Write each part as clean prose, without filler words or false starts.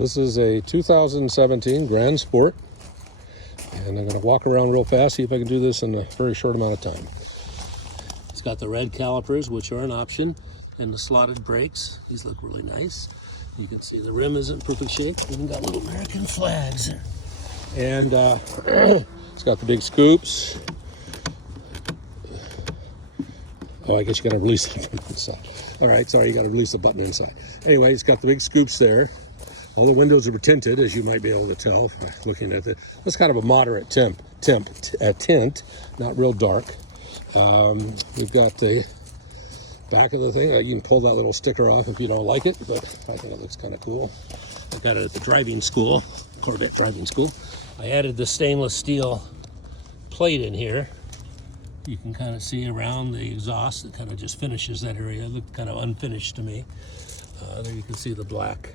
This is a 2017 Grand Sport, and I'm going to walk around real fast, see if I can do this in a very short amount of time. It's got the red calipers, which are an option, and the slotted brakes. These look really nice. You can see the rim is in perfect shape. Even got little American flags. And it's got the big scoops. Oh, I guess you got to release it from inside. All right, sorry, you got to release the button inside. Anyway, it's got the big scoops there. All the windows are tinted, as you might be able to tell looking at it. It's kind of a moderate tint, not real dark. We've got the back of the thing. You can pull that little sticker off if you don't like it, but I think it looks kind of cool. I got it at the driving school, Corvette driving school. I added the stainless steel plate in here. You can kind of see around the exhaust. It kind of just finishes that area. It looked kind of unfinished to me. There you can see the black.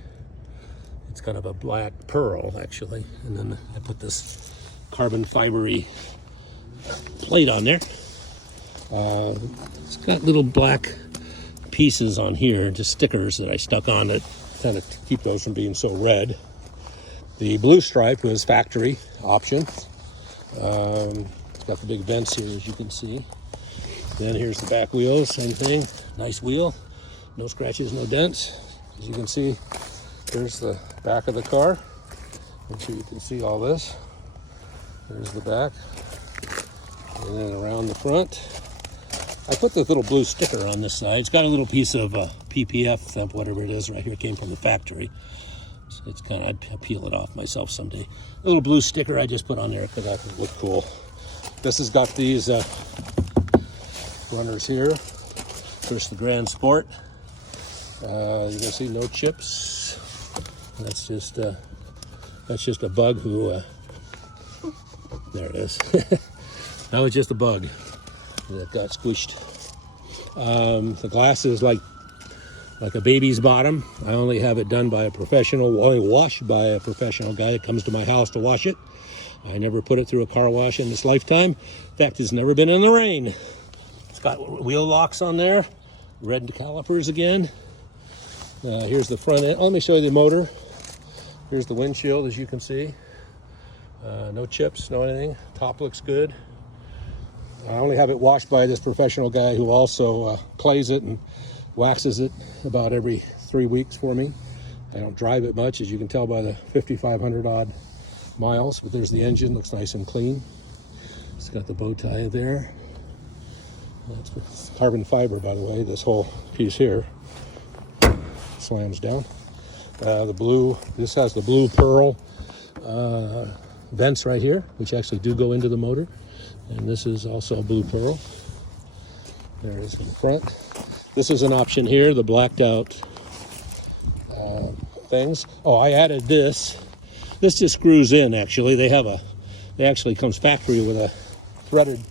It's kind of a black pearl, actually. And then I put this carbon fibery plate on there. It's got little black pieces on here, just stickers that I stuck on it, kind of to keep those from being so red. The blue stripe was factory option. It's got the big vents here, as you can see. Then here's the back wheels, same thing. Nice wheel, no scratches, no dents. As you can see, there's the back of the car. Make sure you can see all this. There's the back. And then around the front. I put this little blue sticker on this side. It's got a little piece of PPF, whatever it is right here. It came from the factory. So it's kind of, I'd peel it off myself someday. A little blue sticker I just put on there because I think it looked cool. This has got these runners here. First, the Grand Sport. You can see no chips. That's just a bug who. There it is. That was just a bug that got squished. The glass is like a baby's bottom. I only have it done by a professional, only washed by a professional guy that comes to my house to wash it. I never put it through a car wash in this lifetime. In fact, it's never been in the rain. It's got wheel locks on there, red calipers again. Here's the front end. Let me show you the motor. Here's the windshield, as you can see. No chips, no anything. Top looks good. I only have it washed by this professional guy who also clays it and waxes it about every 3 weeks for me. I don't drive it much, as you can tell by the 5,500 odd miles, but there's the engine, looks nice and clean. It's got the bow tie there. That's carbon fiber, by the way, this whole piece here. Slams down. The blue, this has the blue pearl vents right here, which actually do go into the motor. And this is also blue pearl. There it is in the front. This is an option here, the blacked out things. Oh, I added this. This just screws in, actually. They actually comes factory with a threaded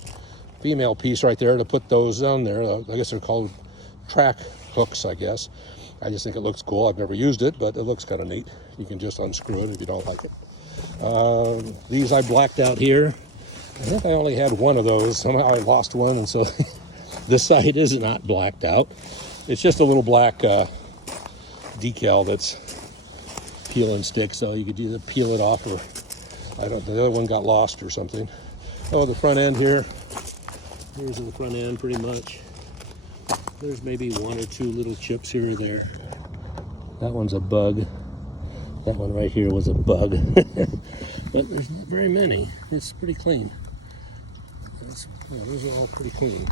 female piece right there to put those on there. I guess they're called track hooks, I guess. I just think it looks cool. I've never used it, but it looks kind of neat. You can just unscrew it if you don't like it. These I blacked out here. I think I only had one of those. Somehow I lost one, and so this side is not blacked out. It's just a little black decal that's peel and stick, so you could either peel it off or, I don't know, the other one got lost or something. Oh, the front end here. Here's the front end pretty much. There's maybe one or two little chips here or there. That one's a bug. That one right here was a bug. But there's not very many. It's pretty clean. Those are all pretty clean.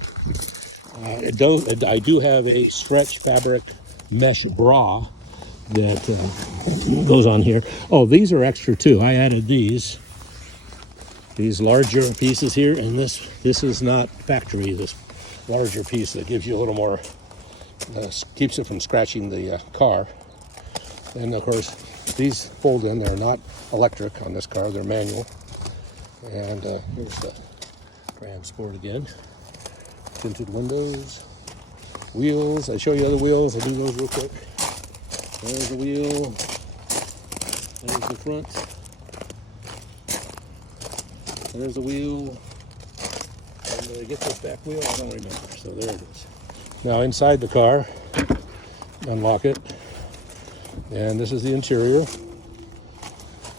I do have a stretch fabric mesh bra that goes on here. Oh, these are extra too. I added these larger pieces here, and this is not factory. This larger piece that gives you a little more, keeps it from scratching the car. And of course, these fold in. They're not electric on this car. They're manual. And here's the Grand Sport again. Tinted windows, wheels. I show you other wheels. I'll do those real quick. There's the wheel. There's the front. There's the wheel. And did I get this back wheel? I don't remember. So there it is. Now inside the car, unlock it. And this is the interior.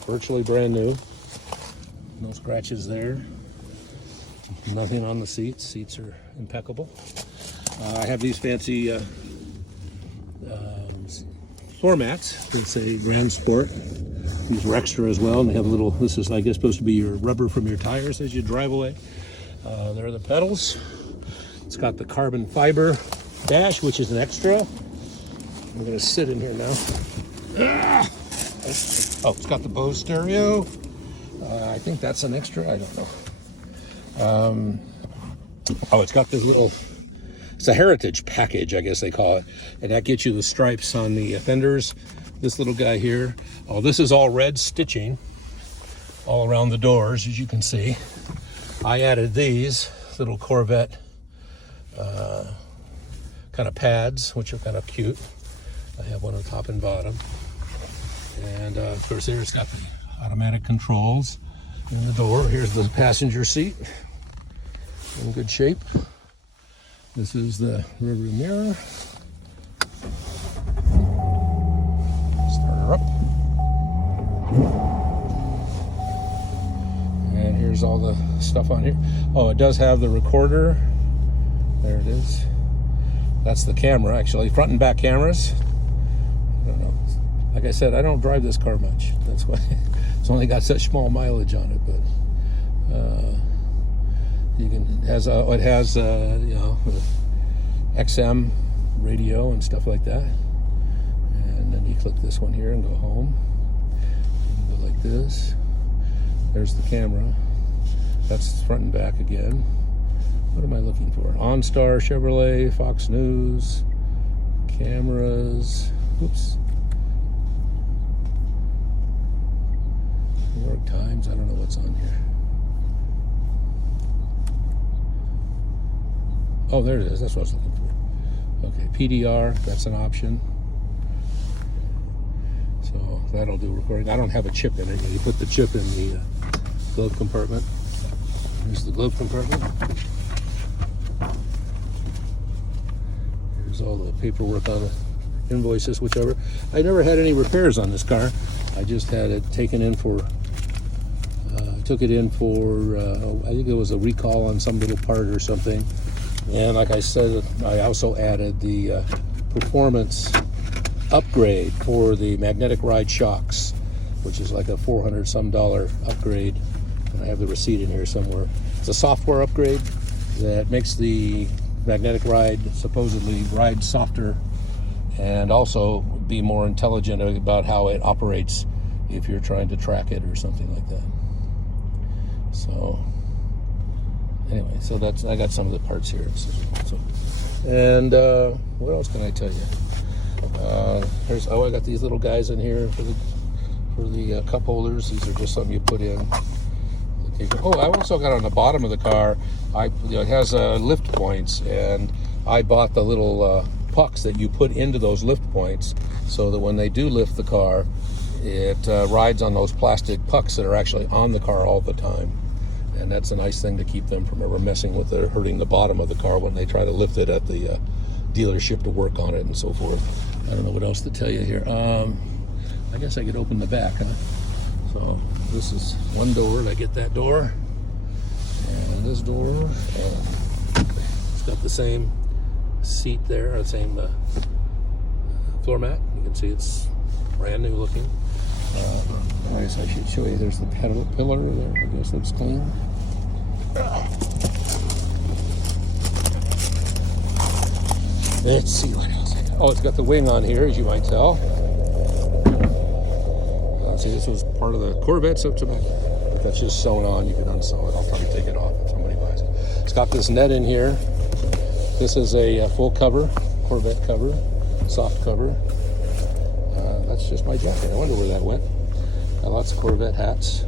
virtually brand new. No scratches there. Nothing on the seats. Seats are impeccable. I have these fancy floor mats. It's a Grand Sport. These are extra as well, and they have a little, this is I guess supposed to be your rubber from your tires as you drive away. There are the pedals. It's got the carbon fiber dash, which is an extra. I'm gonna sit in here now. Oh, it's got the Bose stereo. I think that's an extra, I don't know. Oh, it's got this little, it's a heritage package, I guess they call it. And that gets you the stripes on the fenders. This little guy here. Oh, this is all red stitching all around the doors, as you can see. I added these little Corvette kind of pads, which are kind of cute. I have one on top and bottom. And of course, there's got the automatic controls in the door. Here's the passenger seat in good shape. This is the rear view mirror. Start her up. And here's all the stuff on here. Oh, it does have the recorder. There it is. That's the camera, actually. Front and back cameras. I don't know. Like I said, I don't drive this car much. That's why it's only got such small mileage on it. But you can it has you know, XM radio and stuff like that. And then you click this one here and go home. And go like this. There's the camera. That's front and back again. What am I looking for? OnStar, Chevrolet, Fox News, cameras. Oops. New York Times. I don't know what's on here. Oh, there it is. That's what I was looking for. Okay, PDR. That's an option. So that'll do recording. I don't have a chip in it. You put the chip in the glove compartment. Here's the glove compartment. Here's all the paperwork on the invoices, whichever. I never had any repairs on this car. I just had it taken in for, took it in for, I think it was a recall on some little part or something. And like I said, I also added the performance upgrade for the magnetic ride shocks, which is like a $400 some upgrade. And I have the receipt in here somewhere. It's a software upgrade that makes the magnetic ride supposedly ride softer and also be more intelligent about how it operates if you're trying to track it or something like that. So anyway, so that's, I got some of the parts here. So, and what else can I tell you? Here's, oh, I got these little guys in here for the cup holders. These are just something you put in. Oh, I also got on the bottom of the car, it has lift points, and I bought the little pucks that you put into those lift points so that when they do lift the car, it rides on those plastic pucks that are actually on the car all the time. And that's a nice thing to keep them from ever messing with it or hurting the bottom of the car when they try to lift it at the dealership to work on it and so forth. I don't know what else to tell you here. I guess I could open the back, huh? So this is one door. I get that door and this door. It's got the same seat there, the same floor mat. You can see it's brand new looking. I guess I should show you. There's the pillar there. I guess looks clean. Let's see what else. Oh, it's got the wing on here, as you might tell. See, this was part of the Corvette, so if that's just sewn on, you can unsew it. I'll probably take it off if somebody buys it. It's got this net in here. This is a full cover, Corvette cover, soft cover. That's just my jacket. I wonder where that went. Got lots of Corvette hats.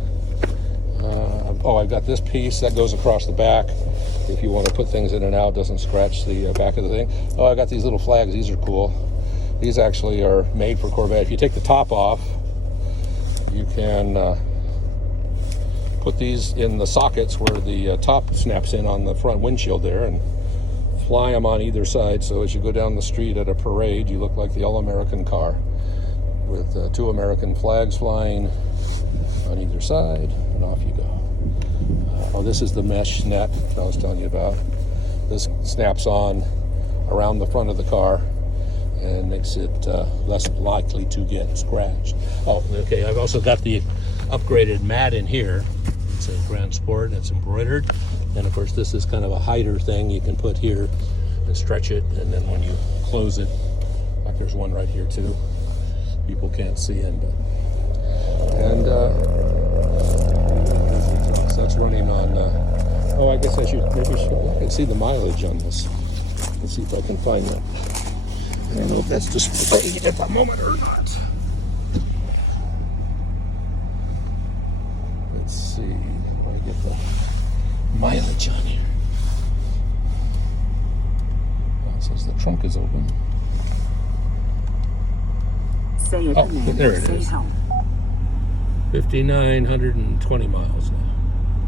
Oh, I've got this piece that goes across the back. If you want to put things in and out, doesn't scratch the back of the thing. Oh, I got these little flags. These are cool. These actually are made for Corvette. If you take the top off, you can put these in the sockets where the top snaps in on the front windshield there and fly them on either side. So as you go down the street at a parade, you look like the all-American car with 2 American flags flying on either side, and off you go. Oh, this is the mesh net that I was telling you about. This snaps on around the front of the car and makes it less likely to get scratched. Oh, okay, I've also got the upgraded mat in here. It's a Grand Sport, it's embroidered. And of course, this is kind of a hider thing you can put here and stretch it, and then when you close it, like there's one right here too. People can't see in, but and so that's running on. Oh, I guess I should maybe show. I can see the mileage on this. Let's see if I can find that. I don't know if that's displayed at the moment or not. Let's see if I get the mileage on here. It says the trunk is open. Say it there it is. 5,920 miles now.